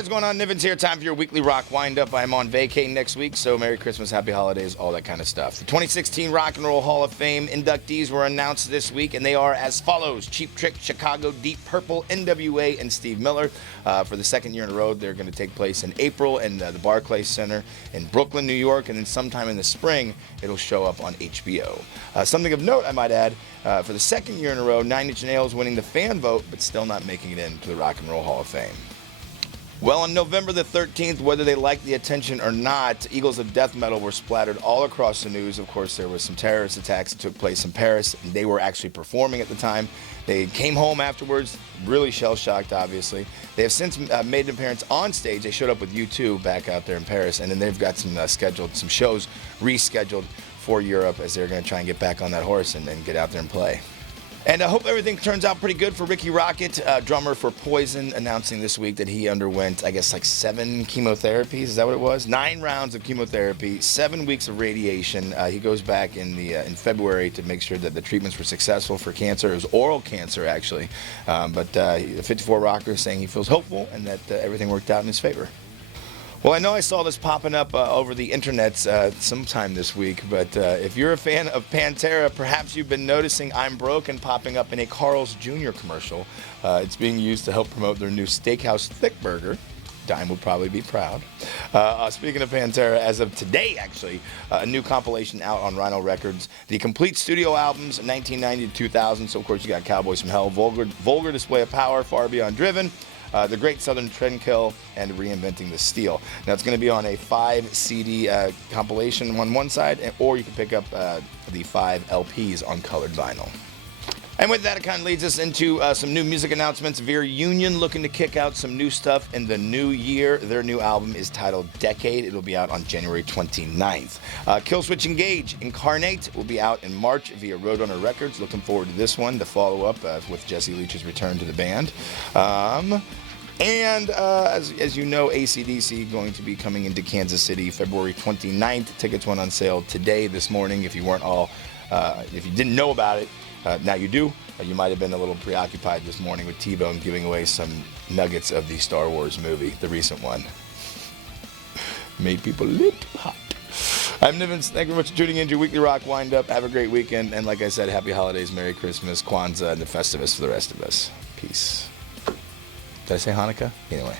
guys, what's going on? Niven's here. Time for your weekly rock wind-up. I'm on vacay next week, so Merry Christmas, Happy Holidays, all that kind of stuff. The 2016 Rock and Roll Hall of Fame inductees were announced this week, and they are as follows. Cheap Trick, Chicago, Deep Purple, N.W.A, and Steve Miller. For the second year in a row, they're going to take place in April in the Barclays Center in Brooklyn, New York, and then sometime in the spring, it'll show up on HBO. Something of note, I might add, for the second year in a row, Nine Inch Nails winning the fan vote, but still not making it into the Rock and Roll Hall of Fame. Well, on November the 13th, whether they liked the attention or not, Eagles of Death Metal were splattered all across the news. Of course, there was some terrorist attacks that took place in Paris, and they were actually performing at the time. They came home afterwards, really shell-shocked, obviously. They have since made an appearance on stage. They showed up with U2 back out there in Paris, and then they've got some some shows rescheduled for Europe as they're going to try and get back on that horse and then get out there and play. And I hope everything turns out pretty good for Ricky Rocket, drummer for Poison, announcing this week that he underwent, I guess, like 7 chemotherapies. Is that what it was? 9 rounds of chemotherapy, 7 weeks of radiation. He goes back in February to make sure that the treatments were successful for cancer. It was oral cancer, actually. But the 54 rocker is saying he feels hopeful and that everything worked out in his favor. Well, I know I saw this popping up over the internet sometime this week, but if you're a fan of Pantera, perhaps you've been noticing I'm Broken popping up in a Carl's Jr. commercial. It's being used to help promote their new Steakhouse Thick Burger. Dime would probably be proud. Speaking of Pantera, as of today, actually, a new compilation out on Rhino Records. The complete studio albums, 1990 to 2000. So, of course, you got Cowboys from Hell, Vulgar Display of Power, Far Beyond Driven, The Great Southern Trendkill, and Reinventing the Steel. Now, it's going to be on a 5 CD compilation on one side, or you can pick up the 5 LPs on colored vinyl. And with that, it kind of leads us into some new music announcements. Veer Union looking to kick out some new stuff in the new year. Their new album is titled Decade. It'll be out on January 29th. Killswitch Engage, Incarnate, will be out in March via Roadrunner Records. Looking forward to this one, the follow-up with Jesse Leach's return to the band. As you know, AC/DC going to be coming into Kansas City February 29th. Tickets went on sale today, this morning. If you didn't know about it, now you do. You might have been a little preoccupied this morning with T-Bone giving away some nuggets of the Star Wars movie, the recent one. Made people lip hot. I'm Niven. Thank you very much for tuning in to your weekly rock wind-up. Have a great weekend. And like I said, Happy Holidays, Merry Christmas, Kwanzaa, and the Festivus for the rest of us. Peace. Did I say Hanukkah? Anyway.